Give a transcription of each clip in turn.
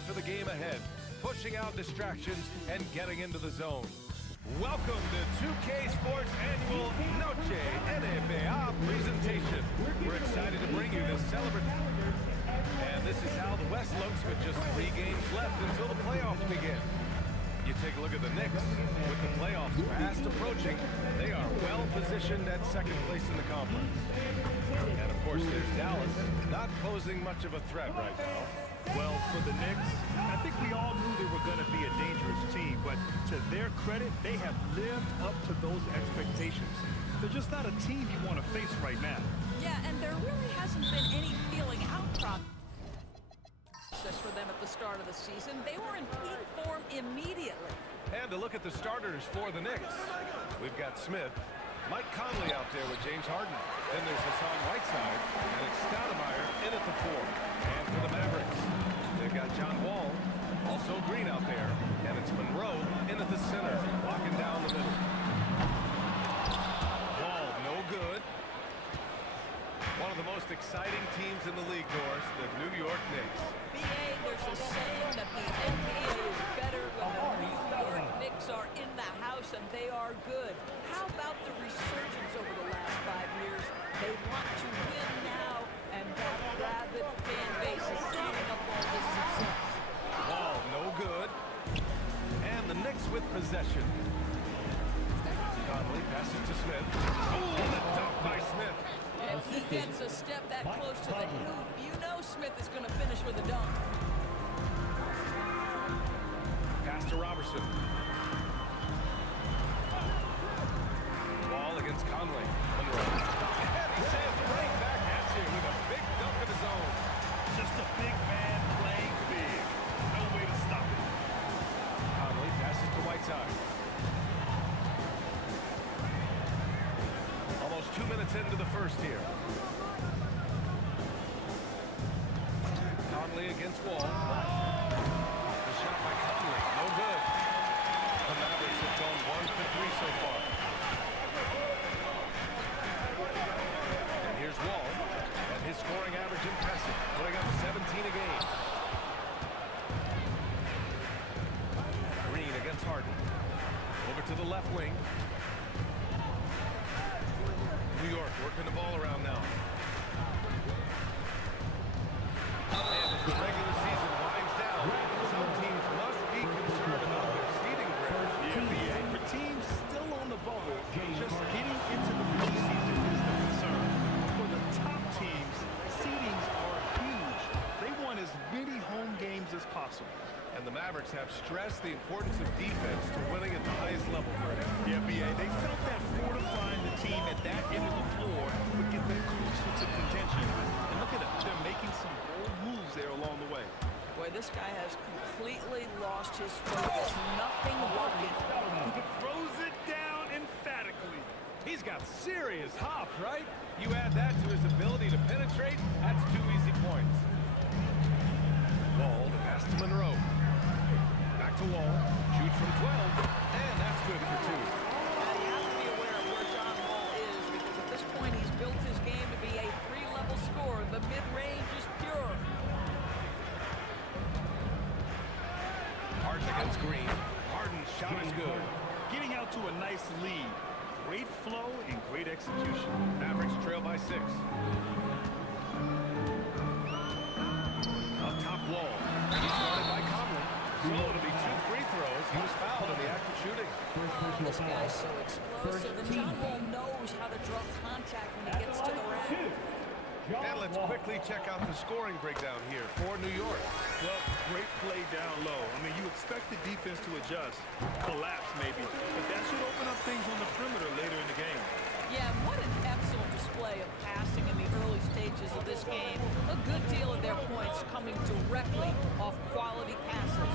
preparing for the game ahead, pushing out distractions and getting into the zone. Welcome to 2K Sports Annual Noche NBA presentation. We're excited to bring you this celebration. And this is how the West looks with just 3 games left until the playoffs begin. You take a look at the Knicks. With the playoffs fast approaching, they are well positioned at second place in the conference. And of course, there's Dallas, not posing much of a threat right now. Well, for the Knicks, I think we all knew they were going to be a dangerous team, but to their credit, they have lived up to those expectations. They're just not a team you want to face right now. Yeah, and there really hasn't been any feeling out process for them at the start of the season. They were in peak form immediately. And to look at the starters for the Knicks, we've got Smith, Mike Conley out there with James Harden. Then there's Hassan Whiteside, and it's Stoudemire in at the 4. And for the Mavericks, they've got John Wall, also Green out there, and it's Monroe in at the center, locking down the middle. Wall, no good. One of the most exciting teams in the league, Doris, the New York Knicks. BA, there's a saying that the NBA is better when the New York Knicks are in the house and they are good. How about the resurgence over the last 5 years? They want to win now, and that rabid fan base is eating up all this success. Wall, no good. And the Knicks with possession. Conley passes to Smith. Oh, the dunk by Smith. If he gets a step that close to the hoop, you know Smith is going to finish with a dunk. Pass to Robertson. Wall against Conley. Monroe. And he says right back at you with a big dunk of his own. Just a big man playing big. No way to stop it. Conley passes to Whiteside. Almost 2 minutes into the first here. Conley against Wall. The shot by Conley, no good. The Mavericks have gone 1 for 3 so far. And here's Wall, and his scoring average impressive, putting up 17 a game. Green against Harden. Over to the left wing. New York working the ball around now. And as the regular season winds down, some teams must be concerned about their seeding grade. Yeah, for teams still on the bubble, just getting into the postseason is the concern. For the top teams, seedings are huge. They want as many home games as possible. And the Mavericks have stressed the importance of defense to winning at the highest level, Greg. Yeah, BA, they felt that fortifying the team at that end of the floor would get them closer to contention. And look at it, they're making some bold moves there along the way. Boy, this guy has completely lost his focus. Nothing working. He throws it down emphatically. He's got serious hops, right? You add that to his ability to penetrate, that's 2 easy points. Wall, the pass to Monroe. Back to Wall, shoots from 12, and that's good for 2. Now, you have to be aware of where John Wall is, because at this point he's built his game to be a 3-level scorer. The mid-range is pure. Harden against Green. Harden's shot is good. Getting out to a nice lead. Great flow and great execution. Mavericks trail by 6. Up top, Wall. He's guarded by Conley. So it'll be 2 free throws. He was fouled in the act of shooting. Oh, this guy's so explosive, and John Wall knows how to draw contact when he gets to the rack. And let's quickly check out the scoring breakdown here for New York. Well, great play down low. I mean, you expect the defense to adjust, collapse maybe, but that should open up things on the perimeter later in the game. Yeah, and what an excellent display of passing in the early stages of this game. A good deal of their points coming directly off quality passes.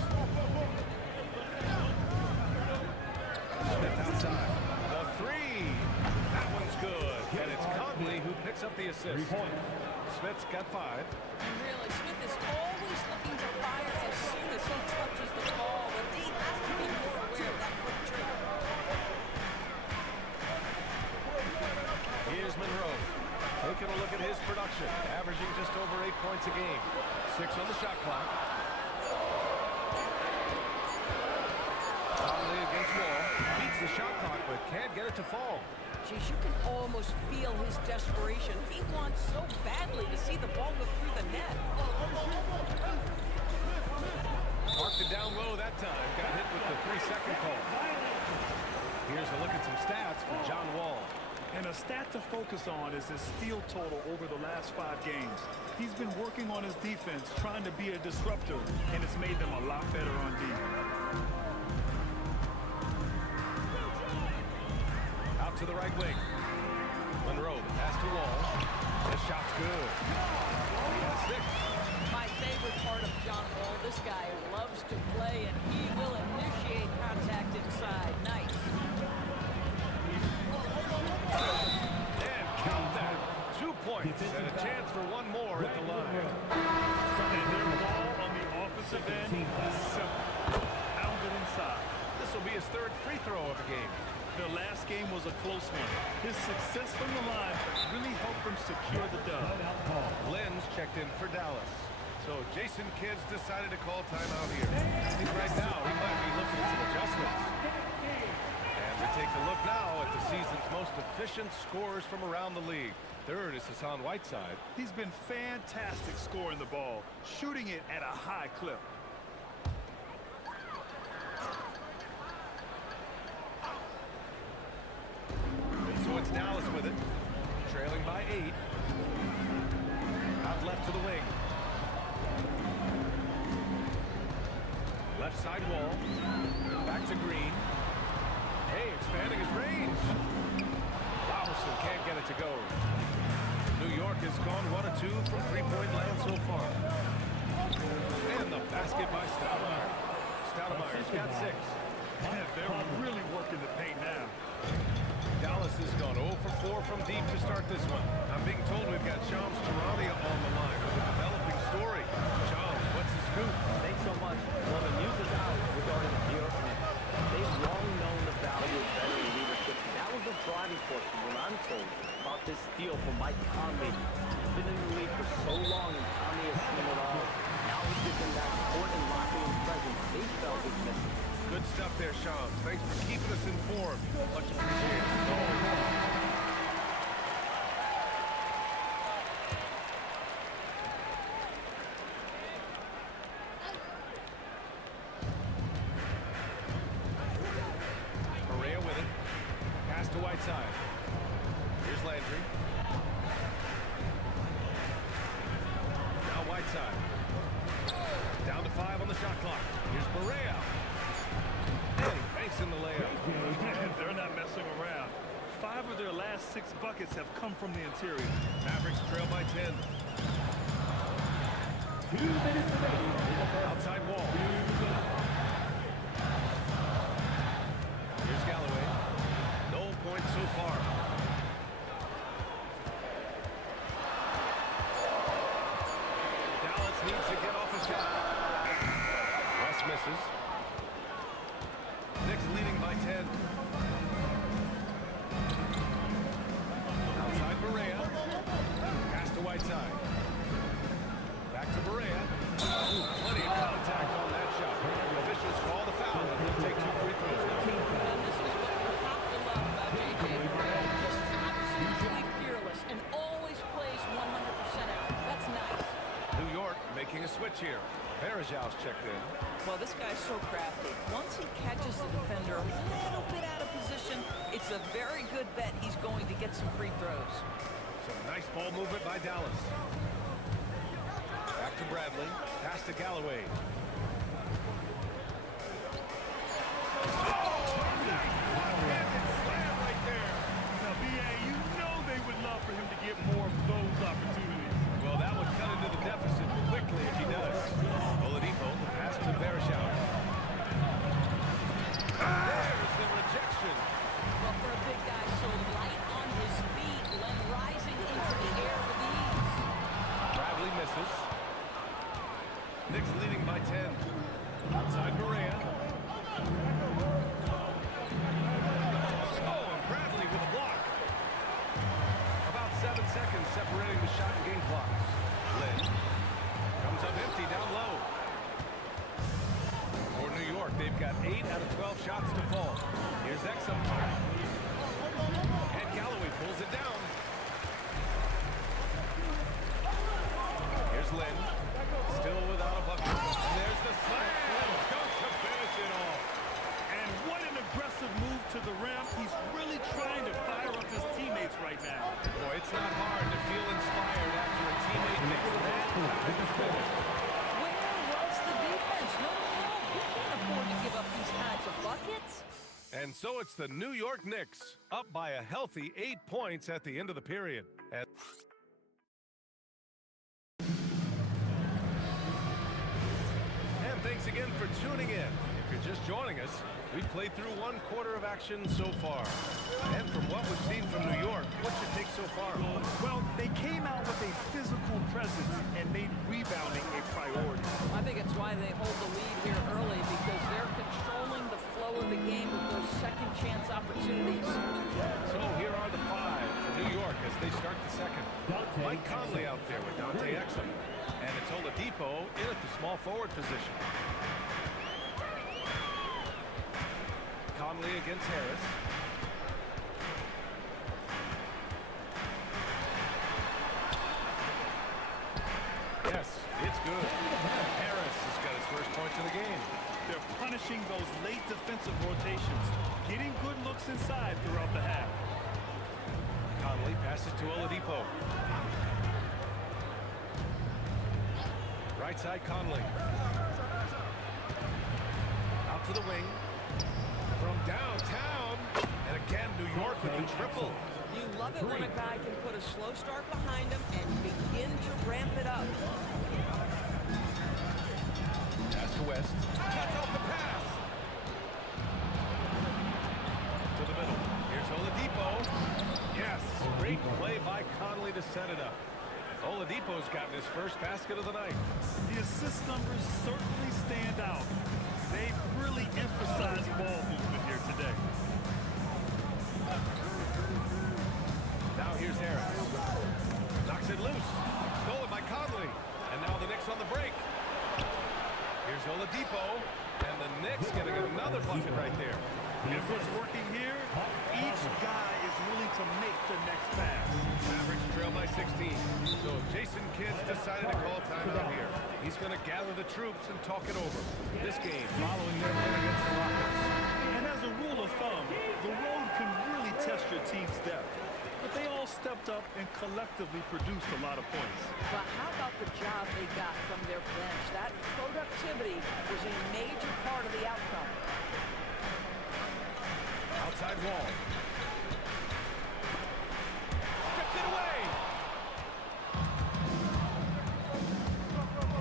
Smith outside. The 3. That one's good. And it's Conley who picks up the assist. Smith's got 5. And really, Smith is always looking to fire as soon as he touches the ball. But D has to be more aware of that quick trigger. Here's Monroe. Taking a look at his production. Averaging just over 8 points a game. 6 on the shot clock. Can't get it to fall. Geez, you can almost feel his desperation. He wants so badly to see the ball go through the net. Marked it down low that time. Got hit with the 3-second call. Here's a look at some stats for John Wall. And a stat to focus on is his steal total over the last 5 games. He's been working on his defense, trying to be a disruptor, and it's made them a lot better on D. Out to the right wing. Monroe, the pass to Wall. The shot's good. He has 6. My favorite part of John Wall, this guy loves to play, and he will initiate contact inside. Nice. And count that. 2 points and a chance for one more at the line. And their ball on the offensive end is simple. Pound it inside. This will be his 3rd free throw of the game. Their last game was a close one. His success from the line really helped them secure the dub. Lynn's checked in for Dallas. So Jason Kidd's decided to call timeout here. I think right now he might be looking at some adjustments. And we take a look now at the season's most efficient scorers from around the league. 3rd is Hassan Whiteside. He's been fantastic scoring the ball, shooting it at a high clip. So it's Dallas with it, trailing by 8. Out left to the wing. Left side Wall. Back to Green. Hey, expanding his range. Robertson can't get it to go. New York has gone 1 of 2 from three-point land so far. And the basket by Stoudemire. Stoudemire's got 6. They're really working the paint now. Dallas has gone 0 for 4 from deep to start this one. I'm being told we've got Shams Charania on the line with a developing story. Shams, what's the scoop? Thanks so much. Well, the news is out regarding the New York Knicks. They've long known the value of veteran leadership. That was the driving force from what I'm told about this deal for Mike Conley. He's been in the league for so long, and Conley has seen it all. Now he's given that court and locker room presence they felt was missing. Good stuff there, Shams. Thanks for keeping us informed. Much appreciated. Maria with it. Pass to Whiteside. Here's Landry. Now Whiteside. Down to 5 on the shot clock. Here's Barea. And banks in the layup. They're not messing around. 5 of their last 6 buckets have come from the interior. Mavericks trail by 10. 2 minutes remaining. Outside Wall. Here's Galloway. No points so far. Dallas needs to get off a shot. West misses. Knicks leading by 10. Outside Barea. Pass to Whiteside. Back to Barea. Plenty of contact on that shot. Officials call the foul, and he'll take 2 free throws now. And this is what you have to love about J.J. Just absolutely fearless and always plays 100% out. That's nice. New York making a switch here. Varejau's checked in. Well, this guy's so crafty. Once he catches the defender a little bit out of position, it's a very good bet he's going to get some free throws. Some nice ball movement by Dallas. Back to Bradley. Pass to Galloway. Slam right there. Now, B.A., you know they would love for him to get more of those opportunities. Well, that would cut into the deficit quickly if he does. Oladipo, the pass to Varejau. There's the rejection. Well, for a big guy so light on his feet, Len rising into the air with ease. Bradley misses. Knicks leading by 10. they've got 8 out of 12 shots to fall. Here's Exum. And Galloway pulls it down. Here's Lynn. Still without a bucket. And there's the slam. Dunk to finish it off. And what an aggressive move to the rim. He's really trying to fire up his teammates right now. Boy, it's not hard to feel inspired after a teammate makes that kind of finish. Where was the defense? No, we can't afford to give up these kinds of buckets. And so it's the New York Knicks, up by a healthy 8 points at the end of the period. And thanks again for tuning in. If you're just joining us, we've played through 1 quarter of action so far. And from what we've seen from New York, what's your take so far? Well, they came out with a physical presence and made rebounding a priority. I think it's why they hold the lead here early, because they're controlling the flow of the game with those second chance opportunities. So here are the 5 for New York as they start the second. Mike Conley out there with Dante Exum. And it's Oladipo in at the small forward position. Conley against Harris. Yes, it's good. Harris has got his first points of the game. They're punishing those late defensive rotations, getting good looks inside throughout the half. Conley passes to Oladipo. Right side Conley. Out to the wing. From downtown. And again, New York with the triple. You love it when a guy can put a slow start behind him and begin to ramp it up. Pass to West. Cuts off the pass. To the middle. Here's Oladipo. Yes, great play by Conley to set it up. Oladipo's gotten his first basket of the night. The assist numbers certainly stand out. They've really emphasized ball movement here today. Now here's Harris. Knocks it loose. Stolen by Conley. And now the Knicks on the break. Here's Oladipo. And the Knicks getting another bucket right there. If it's working here, each guy is willing to make the next pass. Mavericks trail by 16. So Jason Kidd's decided to call timeout here. He's going to gather the troops and talk it over. This game following their win against the Rockets. And as a rule of thumb, the road can really test your team's depth. But they all stepped up and collectively produced a lot of points. But how about the job they got from their bench? That productivity was a major part of the outcome. Outside wall. Kept it away.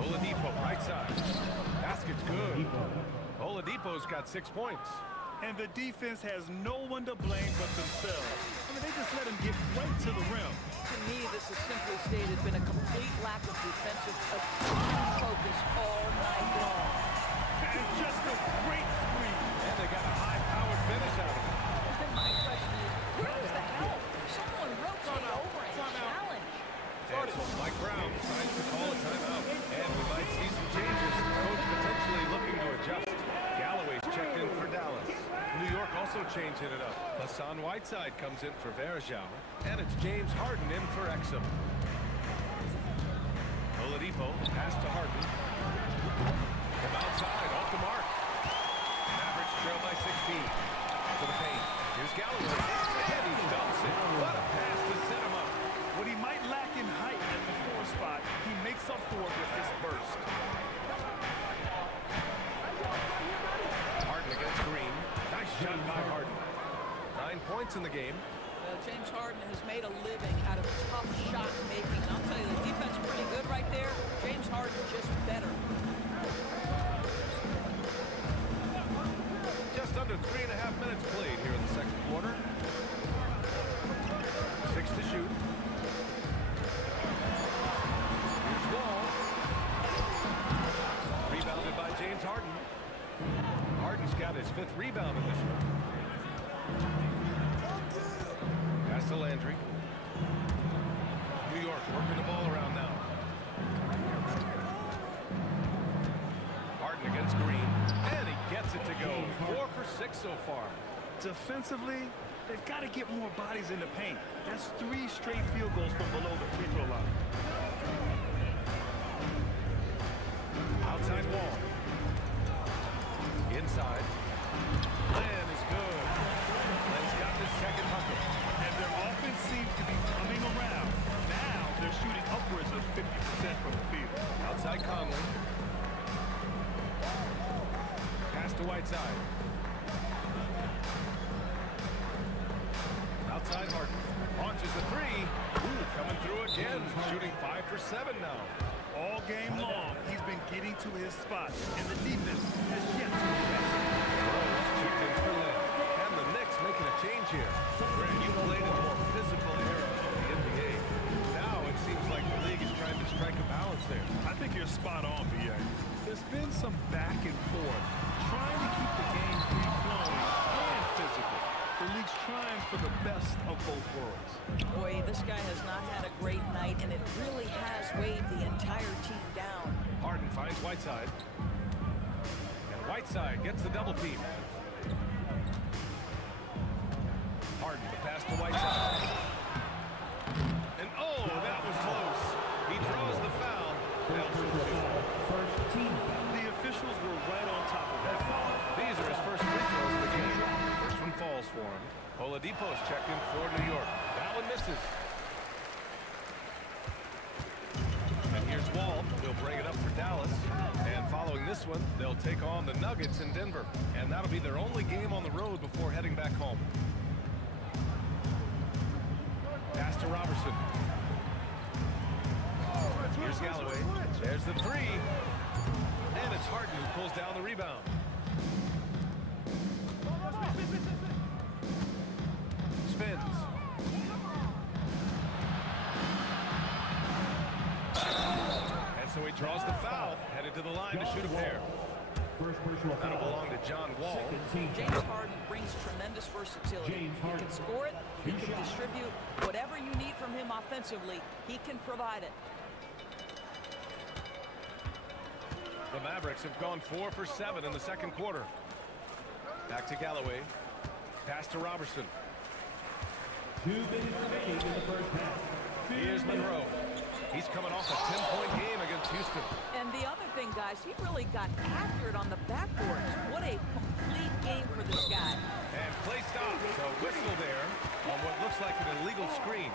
Oladipo, right side. Basket's good. Oladipo's got 6 points. And the defense has no one to blame but themselves. I mean, they just let him get right to the rim. To me, this has simply stated been a complete lack of defensive focus all night long. And just a great screen. And they got a high-powered finish out of it. And my question is, where was the help? Someone rotate over and challenge. And so Mike Brown decides to call a timeout. And we might see some changes. Coach potentially looking to adjust. Galloway's checked in for Dallas. New York also changing it up. Hassan Whiteside comes in for Varejao. And it's James Harden in for Exum. Oladipo, pass to Harden. From outside, off the mark. Mavericks trail by 16. To the paint. Here's Galloway. And he dumps it. What a pass to set him up. What he might lack in height at the 4 spot, he makes up for it with his burst. Harden against Green. Nice shot by Harden. 9 points in the game. James Harden has made a living out of tough shot making. And I'll tell you, the defense is pretty good right there. James Harden just better. Just under 3.5 minutes played here in the second quarter. 6 to shoot. Here's Wall. Rebounded by James Harden. Harden's got his 5th rebound in this one. Pass to Landry. New York working the ball around now. Harden Harden against Green. And he gets it to go. 4 for 6 so far. Defensively, they've got to get more bodies in the paint. That's 3 straight field goals from below the free throw line. Outside wall. Inside. Len is good. Len's got his second bucket. And their offense seems to be coming around. Now they're shooting upwards of 50% from the field. Outside Conley. Pass to Whiteside. Outside Harden. Launches the 3. Ooh, coming through again. Shooting 5 for 7 now. All game long, he's been getting to his spot, and the defense has yet to address it. Rose chipped in for Len. And the Knicks making a change here. Grant, you played in the more physical era of the NBA. Now it seems like the league is trying to strike a balance there. I think you're spot on, B.A. There's been some back and forth, trying to keep the game free-flowing and physical. The league's trying for the best of both worlds. Boy, this guy has not had a great night, and it really has weighed the entire team down. Harden finds Whiteside. And Whiteside gets the double team. Harden, the pass to Whiteside. And oh, that was close. He draws the foul. The officials were right on top of that foul. These are his first free throws of the game. First one falls for him. Oladipo's checked in for New York. That one misses. And here's Wall. He'll bring it up for Dallas. And following this one, they'll take on the Nuggets in Denver. And that'll be their only game on the road before heading back home. Pass to Robertson. Here's Galloway. There's the 3. And it's Harden who pulls down the rebound. Spins. And so he draws the foul, headed to the line to shoot a pair. That'll belong to John Wall. James Harden brings tremendous versatility. He can score it, he can distribute. Whatever you need from him offensively, he can provide it. The Mavericks have gone 4 for 7 in the second quarter. Back to Galloway. Pass to Robertson. 2 minutes remaining in the first half. Here's Monroe. He's coming off a 10-point game against Houston. And the other thing, guys, he really got after it on the backboards. What a complete game for this guy. And play stops. A whistle there on what looks like an illegal screen.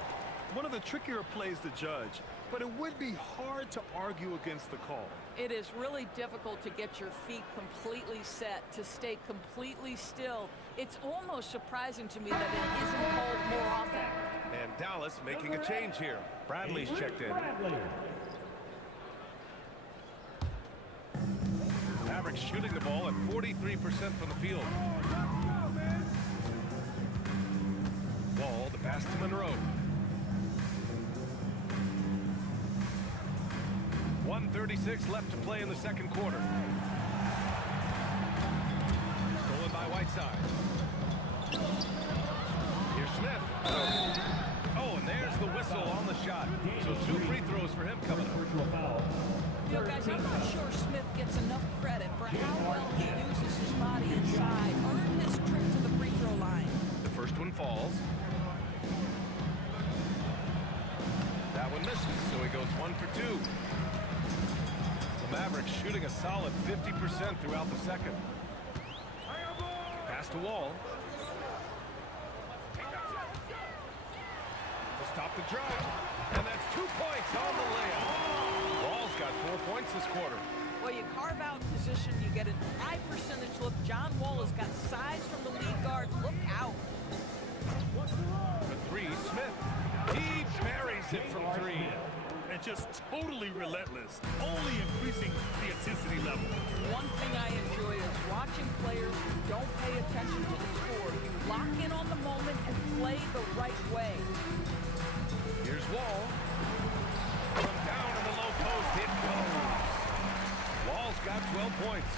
One of the trickier plays to judge, but it would be hard to argue against the call. It is really difficult to get your feet completely set, to stay completely still. It's almost surprising to me that it isn't called more often. And Dallas making a change here. Bradley's checked in. Mavericks shooting the ball at 43% from the field. Wall, the pass to Monroe. 1:36 left to play in the second quarter. Stolen by Whiteside. Here's Smith. Oh, and there's the whistle on the shot. So 2 free throws for him coming up. You know, guys, I'm not sure Smith gets enough credit for how well he uses his body inside, earned his trip to the free throw line. The first one falls. That one misses, so he goes 1 for 2. The Mavericks shooting a solid 50% throughout the second. Pass to Wall. To stop the drive. And that's 2 points on the layup. Wall's got 4 points this quarter. Well, you carve out position, you get a high percentage look. John Wall has got size from the lead guard. Look out. The 3, Smith. He buries it from 3. And just totally relentless, only increasing the intensity level. One thing I enjoy is watching players who don't pay attention to the score. You lock in on the moment and play the right way. Here's Wall. From down in the low post, it goes. Wall's got 12 points.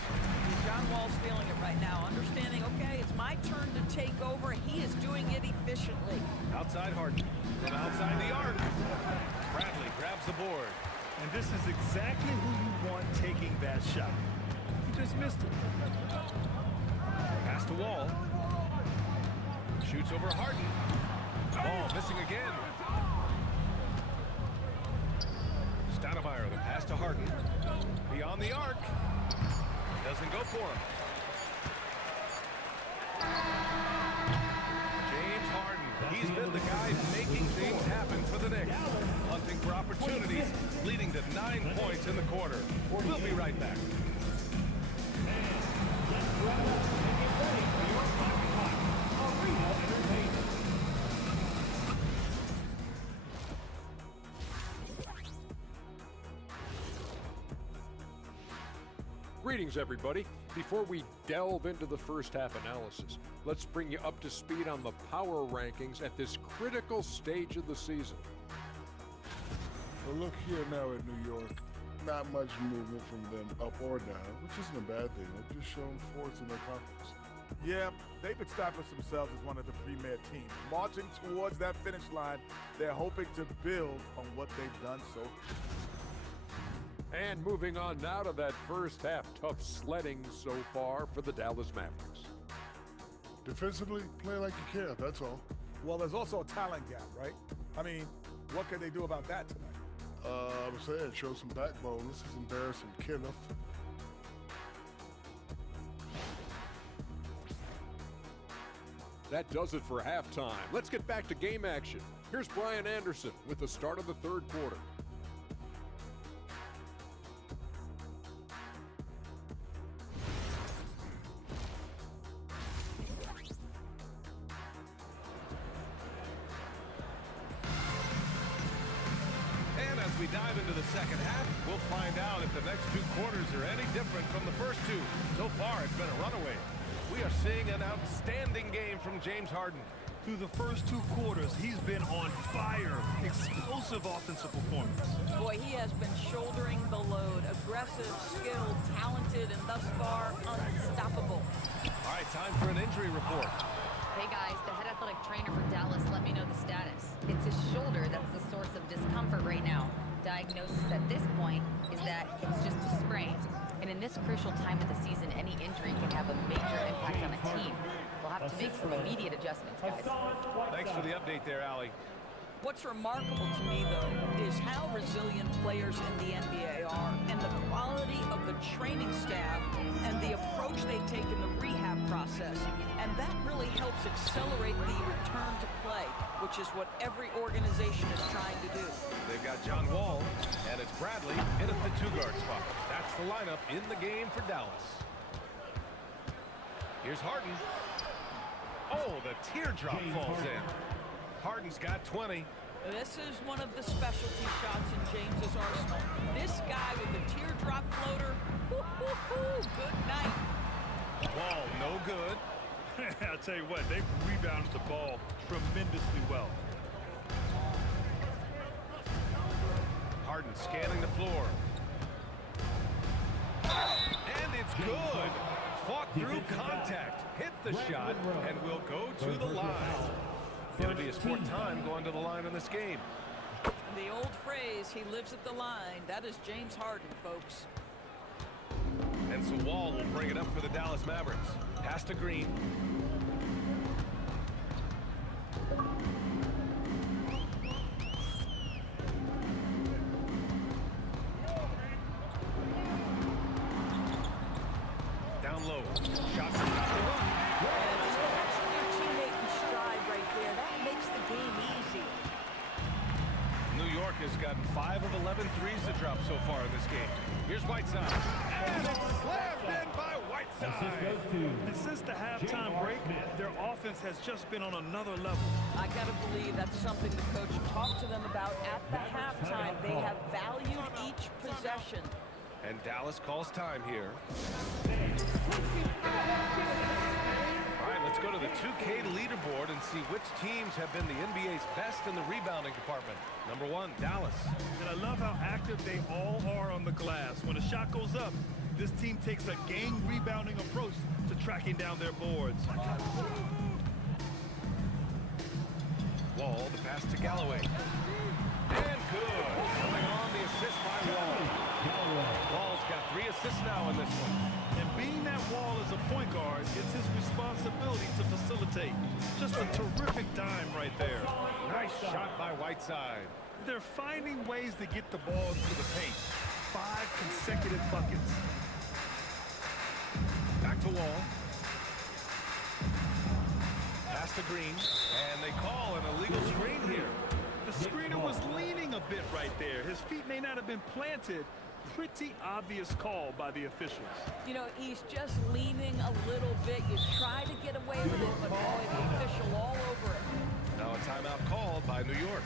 John Wall's feeling it right now, understanding, okay, it's my turn to take over. He is doing it efficiently. Outside Harden. From outside the arc. Bradley grabs the board. And this is exactly who you want taking that shot. He just missed it. Pass to Wall. Shoots over Harden. Ball missing again. Stoudemire, the pass to Harden. Beyond the arc. Doesn't go for him. James Harden. He's been the guy making things happen for the Knicks. Hunting for opportunities, leading to 9 points in the quarter. We'll be right back. Greetings, everybody. Before we delve into the first half analysis, let's bring you up to speed on the power rankings at this critical stage of the season. Well, look here now in New York. Not much movement from them up or down, which isn't a bad thing. They've just shown force in their conference. Yeah, they've established themselves as one of the premier teams. Marching towards that finish line, they're hoping to build on what they've done so far. And moving on now to that first half, tough sledding so far for the Dallas Mavericks. Defensively, play like you care, that's all. Well, there's also a talent gap, right? I mean, what can they do about that tonight? I was saying, show some backbone. This is embarrassing, Kenneth. That does it for halftime. Let's get back to game action. Here's Brian Anderson with the start of the third quarter. As we dive into the second half, we'll find out if the next 2 quarters are any different from the first 2. So far, it's been a runaway. We are seeing an outstanding game from James Harden. Through the first 2 quarters, he's been on fire. Explosive offensive performance. Boy, he has been shouldering the load. Aggressive, skilled, talented, and thus far, unstoppable. All right, time for an injury report. Hey guys, the head athletic trainer for Dallas let me know the status. It's his shoulder that's the source of discomfort right now. Diagnosis at this point is that it's just a sprain. And in this crucial time of the season, any injury can have a major impact on a team. We'll have to make some immediate adjustments, guys. Thanks for the update there, Allie. What's remarkable to me, though, is how resilient players in the NBA are and the quality of the training staff and the approach they take in the rehab process. And that really helps accelerate the return to play, which is what every organization is trying to do. They've got John Wall, and it's Bradley in at the 2-guard spot. That's the lineup in the game for Dallas. Here's Harden. Oh, the teardrop falls in. Harden's got 20. This is one of the specialty shots in James's arsenal. This guy with the teardrop floater, good night. Wall, no good. I'll tell you what, they've rebounded the ball tremendously well. Harden scanning the floor. And it's good. Fought through contact, hit the shot, and will go to the line. It'll be his 4th time going to the line in this game. The old phrase, he lives at the line, that is James Harden, folks. And so Wall will bring it up for the Dallas Mavericks. Pass to Green. Down low. Shots are not the run. Just catching your teammate in stride right there, that makes the game easy. New York has gotten 5 of 11 threes to drop so far in this game. Here's Whiteside. And it's slammed in by Whiteside. And since the halftime break, their offense has just been on another level. I gotta believe that's something the coach talked to them about at the halftime. They have valued each possession. And Dallas calls time here. All right, let's go to the 2K leaderboard and see which teams have been the NBA's best in the rebounding department. Number 1, Dallas. And I love how active they all are on the glass. When a shot goes up, this team takes a game rebounding approach to tracking down their boards. Wall, the pass to Galloway. And good. Coming on the assist by Wall. Wall's got 3 assists now in this one. And being that wall as a point guard, it's his responsibility to facilitate. Just a terrific dime right there. Nice shot by Whiteside. They're finding ways to get the ball to the paint. 5 consecutive buckets. Back to Wall. Pass to Green. And they call an illegal screen here. The screener was leaning a bit right there. His feet may not have been planted. Pretty obvious call by the officials. You know, he's just leaning a little bit. You try to get away with it, but boy, the official all over it. Now a timeout called by New York.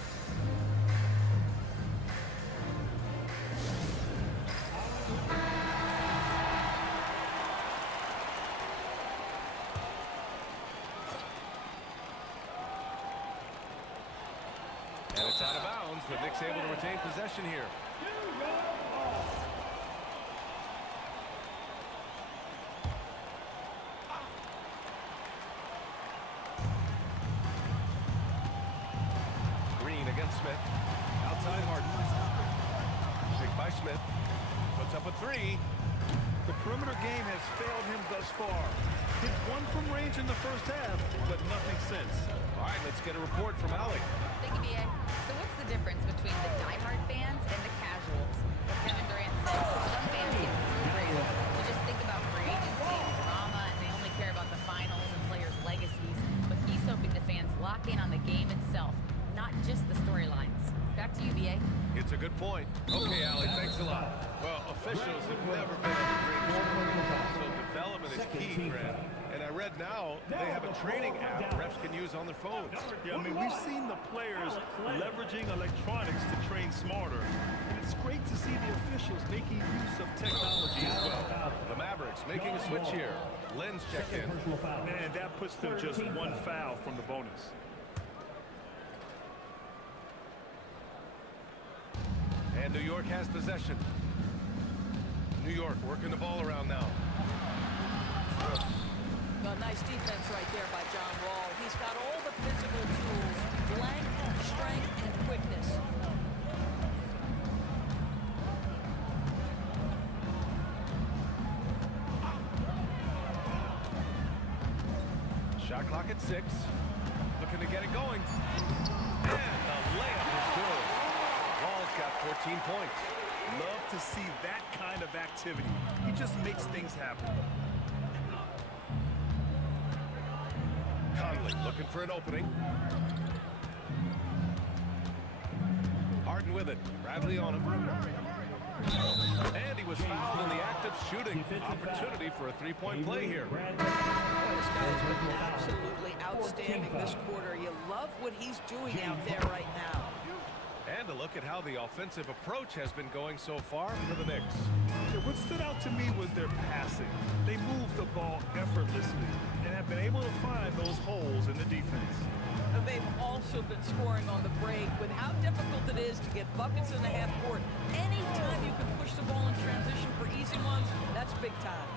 And it's out of bounds, but Knicks able to retain possession here. Green against Smith. Outside Harden. Picked by Smith. Puts up a 3. The perimeter game has failed him thus far. Hit 1 from range in the first half, but nothing since. All right, let's get a report from Allie. Thank you, B.A. So what's the difference between the diehard fans and the casuals? Kevin Durant said some fans get programmed to just think about free agency and drama, and they only care about the finals and players' legacies. But he's hoping the fans lock in on the game itself, not just the storylines. Back to you, B.A. It's a good point. Okay, Allie, thanks a lot. Well, officials have never been the greatest, so development is key, Grant. And I read now they have a training app refs can use on their phones. Yeah, I mean, we've seen the players leveraging electronics to train smarter. And it's great to see the officials making use of technology as well. The Mavericks making a switch here. Len's checked in. And that puts them just 1 foul from the bonus. And New York has possession. New York working the ball around now. Well, nice defense right there by John Wall. He's got all the physical tools, length, strength, and quickness. Shot clock at 6. Looking to get it going. And the layup is good. Wall's got 14 points. Love to see that kind of activity. He just makes things happen. Conley looking for an opening. Harden with it. Bradley on him. And he was fouled in the act of shooting. Opportunity for a 3-point play here. This guy's been absolutely outstanding this quarter. You love what he's doing out there right now. And a look at how the offensive approach has been going so far for the Knicks. Yeah, what stood out to me was their passing. They moved the ball effortlessly and have been able to find those holes in the defense. And they've also been scoring on the break with how difficult it is to get buckets in the half court. Anytime you can push the ball in transition for easy ones, that's big time.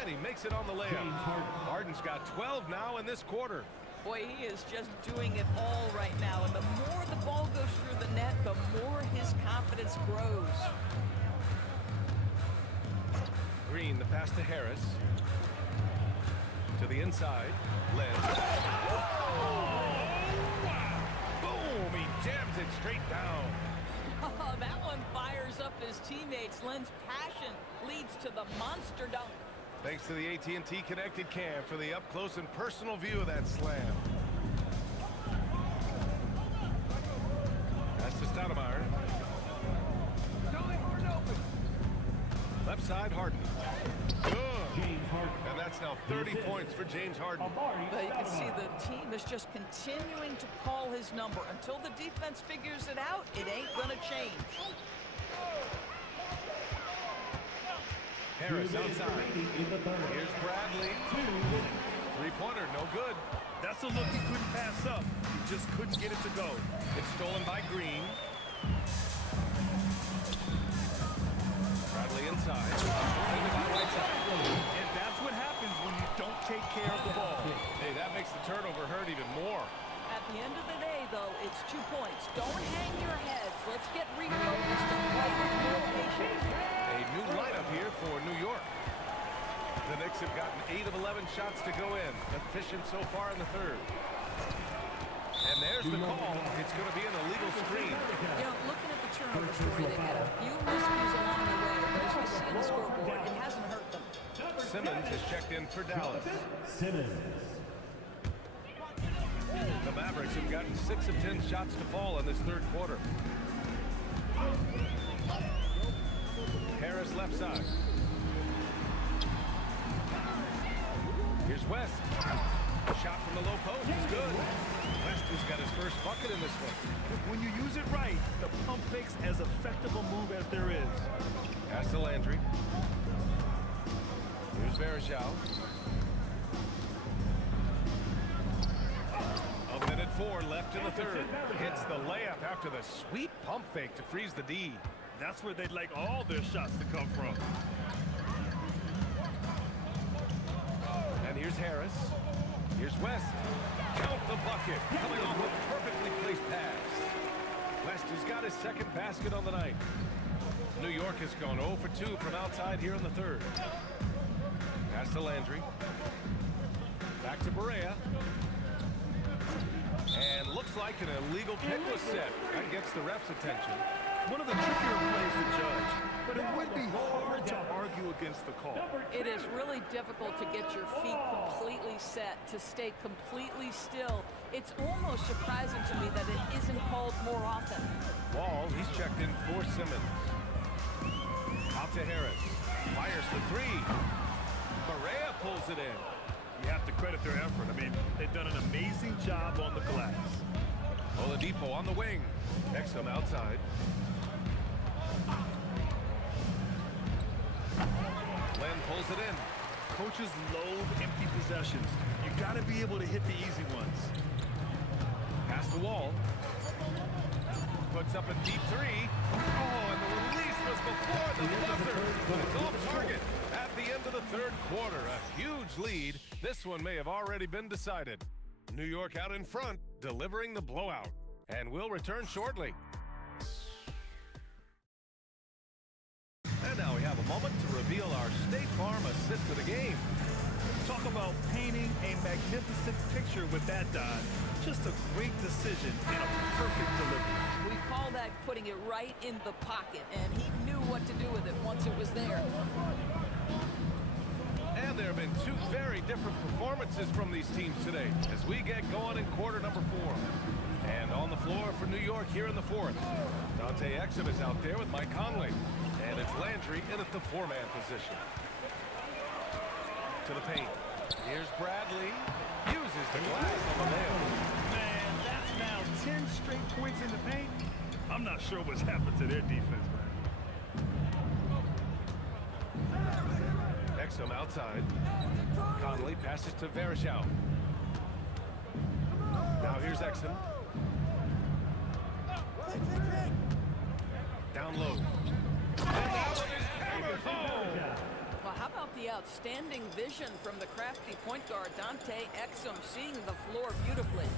And he makes it on the layup. Harden's got 12 now in this quarter. Boy, he is just doing it all right now. And the more the ball goes through the net, the more his confidence grows. Green, the pass to Harris. To the inside. Len. Boom! He jams it straight down. Oh, that one fires up his teammates. Len's passion leads to the monster dunk. Thanks to the AT&T Connected Cam for the up-close and personal view of that slam. That's to Stoudemire. Left side, Harden. Good. And that's now 30 points for James Harden. But you can see the team is just continuing to call his number. Until the defense figures it out, it ain't going to change. Harris outside. Here's Bradley. 3-pointer, no good. That's a look he couldn't pass up. He just couldn't get it to go. It's stolen by Green. Bradley inside. And that's what happens when you don't take care of the ball. Hey, that makes the turnover hurt even more. At the end of the day, though, it's 2 points. Don't hang your heads. Let's get rebounds. 11 shots to go in. Efficient so far in the third. And there's the call. It's going to be an illegal screen. You know, looking at the turnover story, they've had a few miscues along the way. But as we see on the scoreboard, it hasn't hurt them. Simmons is checked in for Dallas. Simmons. The Mavericks have gotten 6 of 10 shots to fall in this third quarter. Harris left side. Here's West. The shot from the low post is good. West has got his first bucket in this one. When you use it right, the pump fake's as effective a move as there is. Pass to Landry. Here's Varejao. A minute 4 left in the third. Hits the layup after the sweet pump fake to freeze the D. That's where they'd like all their shots to come from. And here's Harris. Here's West. Count the bucket. Coming off a perfectly placed pass. West has got his second basket on the night. New York has gone 0 for 2 from outside here in the third. Pass to Landry. Back to Barea. And looks like an illegal pick was set. That gets the ref's attention. One of the trickier plays to judge, but it would be hard to argue against the call. It is really difficult to get your feet completely set, to stay completely still. It's almost surprising to me that it isn't called more often. Wall, he's checked in for Simmons. Out to Harris. Fires the three. Barea pulls it in. You have to credit their effort. I mean, they've done an amazing job on the glass. Oladipo on the wing. Exum outside. Len pulls it in. Coaches loathe empty possessions. You got to be able to hit the easy ones. Pass the Wall. Puts up a deep three. Oh, and the release was before the buzzer. But it's off target at the end of the third quarter. A huge lead. This one may have already been decided. New York out in front, delivering the blowout. And we'll return shortly. And now we have a moment to reveal our State Farm assist of the game. Talk about painting a magnificent picture with that dive. Just a great decision and a perfect delivery. We call that putting it right in the pocket, and he knew what to do with it once it was there. And there have been 2 very different performances from these teams today as we get going in quarter number 4. And on the floor for New York here in the fourth, Dante Exum is out there with Mike Conley. And it's Landry in at the 4-man position. To the paint. Here's Bradley. Uses the glass on the nail. Man, that's now 10 straight points in the paint. I'm not sure what's happened to their defense, man. Exum outside. Conley passes to Varejao. Now here's Exum. Down low. And that one is hammered home. Well, how about the outstanding vision from the crafty point guard, Dante Exum, seeing the floor beautifully.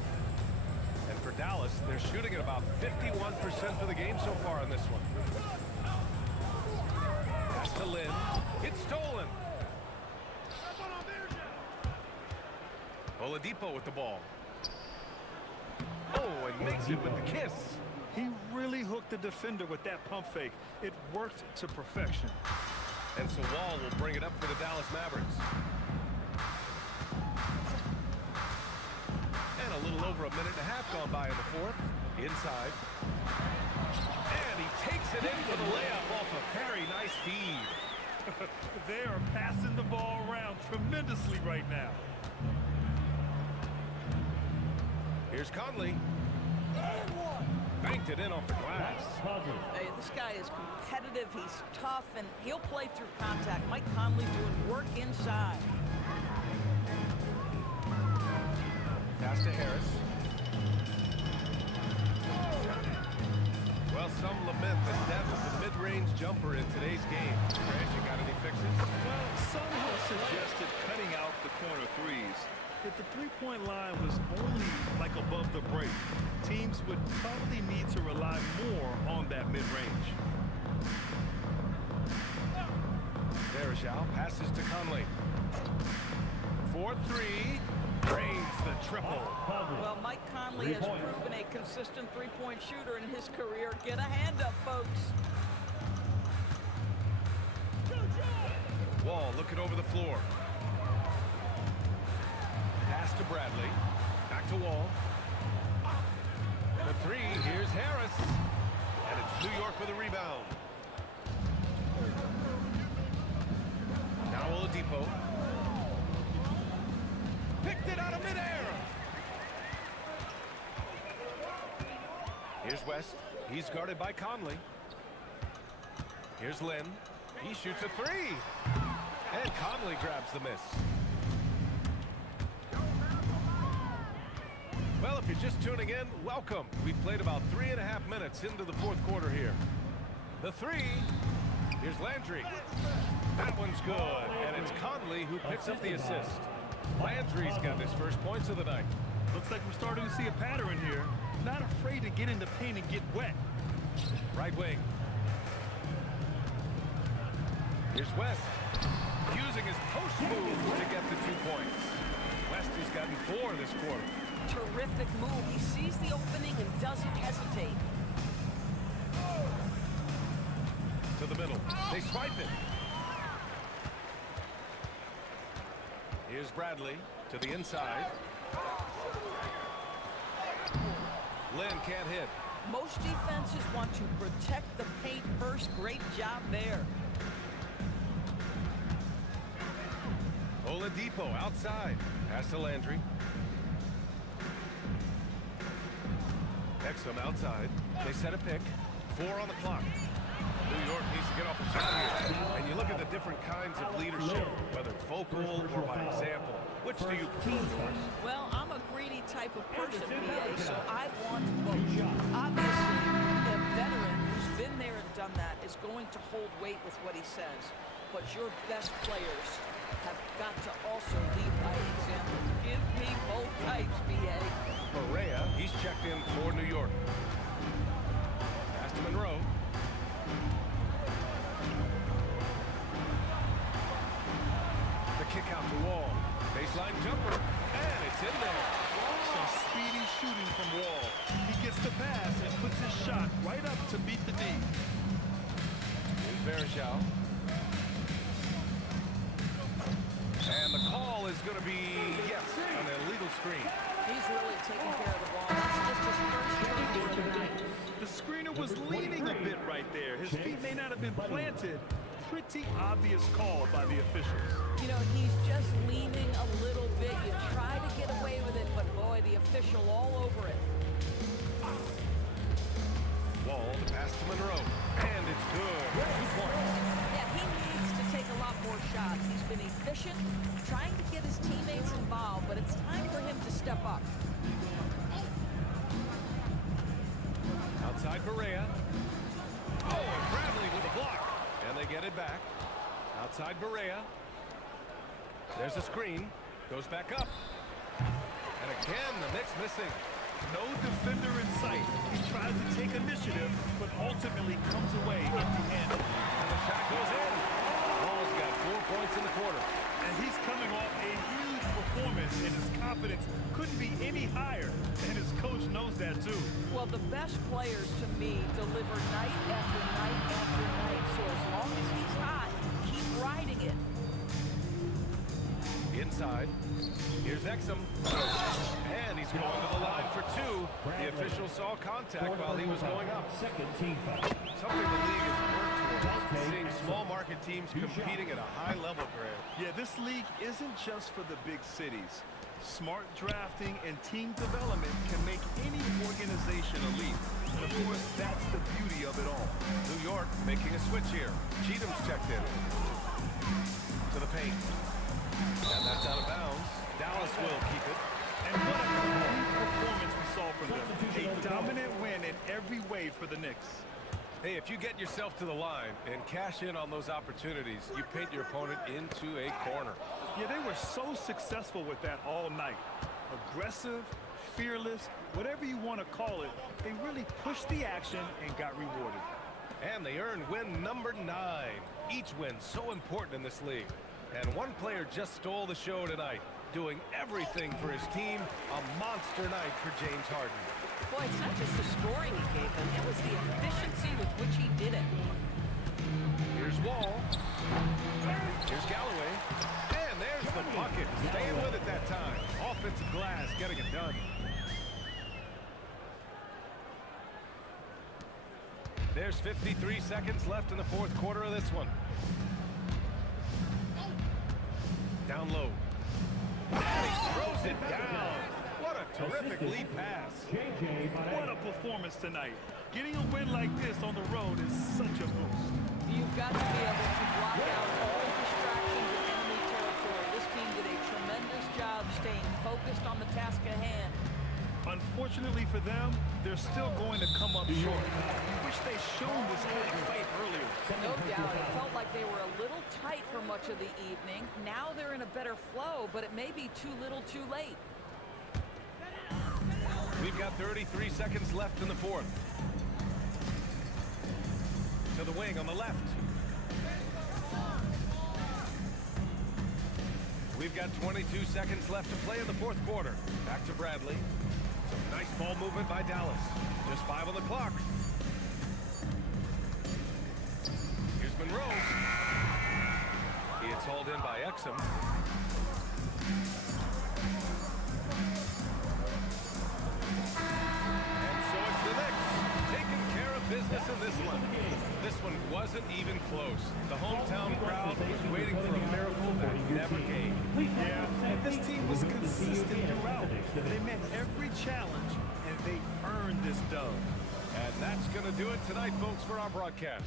And for Dallas, they're shooting at about 51% for the game so far in this one. Pass to Lynn. It's stolen. Oladipo with the ball. Oh, and makes it with the kiss. He really hooked the defender with that pump fake. It worked to perfection. And so Wall will bring it up for the Dallas Mavericks. And a little over a minute and a half gone by in the fourth. Inside. And he takes it in for the layup off a very nice feed. They are passing the ball around tremendously right now. Here's Conley. Banked it in off the glass. Hey, this guy is competitive, he's tough, and he'll play through contact. Mike Conley doing work inside. Pass to Harris. Well, some lament the death of the mid-range jumper in today's game. Grant, you got any fixes? Well, some have suggested cutting out the corner threes. If the three-point line was only like above the break, teams would probably need to rely more on that mid-range. Varejao passes to Conley. for three. Drains the triple. Well, Mike Conley has proven a consistent three-point shooter in his career. Get a hand up, folks. Wall looking over the floor. Pass to Bradley. Back to Wall. The three, here's Harris. And it's New York with a rebound. Now Oladipo. Picked it out of midair. Here's West. He's guarded by Conley. Here's Lynn. He shoots a three. And Conley grabs the miss. Well, if you're just tuning in, welcome. We've played about 3.5 minutes into the fourth quarter here. The three. Here's Landry. That one's good. And it's Conley who picks up the assist. Landry's got his first points of the night. Looks like we're starting to see a pattern here. Not afraid to get in the paint and get wet. Right wing. Here's West. Using his post moves to get the 2 points. West has gotten 4 this quarter. Terrific move. He sees the opening and doesn't hesitate. To the middle. They swipe it. Here's Bradley to the inside. Lynn can't hit. Most defenses want to protect the paint first. Great job there. Oladipo outside. Pass to Landry. Exum outside. They set a pick. 4 on the clock. New York needs to get off the shot here. And you look at the different kinds of leadership, whether vocal or by example. Which do you prefer? Well, I'm a greedy type of person, BA, so I want both. Obviously, a veteran who's been there and done that is going to hold weight with what he says. But your best players have got to also lead by example. Give me both types, BA. Correa, he's checked in for New York. Pass to Monroe. The kick out to Wall. Baseline jumper, and it's in there. Some speedy shooting from Wall. He gets the pass and puts his shot right up to beat the D. Here's Varejao. And the call is going to be, yes, an illegal screen. He's really taking care of the ball. That's just his first turnover of the night. The screener was leaning a bit right there. His feet may not have been planted. Pretty obvious call by the officials. You know, he's just leaning a little bit. You try to get away with it, but boy, the official all over it. Wall, the pass to Monroe. And it's good. 2 points. Yeah, he needs to take a lot more shots. He's been efficient, trying to get his teammates involved, but it's time for him to step up. Outside Correa. Oh, and Bradley with a block. And they get it back. Outside Barea. There's a screen. Goes back up. And again, the Knicks missing. No defender in sight. He tries to take initiative, but ultimately comes away empty-handed. And the shot goes in. Wall's got 4 points in the quarter. And he's coming off a huge performance, and his confidence couldn't be any higher. And his coach knows that, too. Well, the best players, to me, deliver night after night after night. So as long as he's hot, keep riding it. Inside. Here's Exum. And he's going to the line for 2. The official saw contact while he was going up. Second team foul. Something the league has worked towards. Seeing small market teams competing at a high level, Graham. Yeah, this league isn't just for the big cities. Smart drafting and team development can make any organization elite. And of course, that's the beauty of it all. New York making a switch here. Cheatham's checked in. To the paint. And that's out of bounds. Dallas will keep it. And what a complete performance we saw from them. A dominant win in every way for the Knicks. Hey, if you get yourself to the line and cash in on those opportunities, you paint your opponent into a corner. Yeah, they were so successful with that all night. Aggressive, fearless, whatever you want to call it, they really pushed the action and got rewarded. And they earned win number 9. Each win so important in this league. And one player just stole the show tonight. doing everything for his team. A monster night for James Harden. Boy, it's not just the scoring he gave them. It was the efficiency with which he did it. Here's Wall. Here's Galloway. And there's the bucket. Staying with it that time. Offensive glass getting it done. There's 53 seconds left in the fourth quarter of this one. Down low. And he throws it down. What a terrific lead pass. What a performance tonight. Getting a win like this on the road is such a boost. You've got to be able to block out all distractions in enemy territory. This team did a tremendous job staying focused on the task at hand. Unfortunately for them, they're still going to come up short. Wish they shown this kind of fight earlier. No doubt. It felt like they were a little tight for much of the evening. Now they're in a better flow, but it may be too little too late. We've got 33 seconds left in the fourth. To the wing on the left. We've got 22 seconds left to play in the fourth quarter. Back to Bradley. Some nice ball movement by Dallas. Just 5 on the clock. Here's Monroe. It's hauled in by Exum. And so it's the Knicks taking care of business in this one. This one wasn't even close. The hometown crowd was waiting for a miracle that never came. Yeah, and this team was consistent throughout. They met every challenge, and they earned this dub. And that's going to do it tonight, folks, for our broadcast.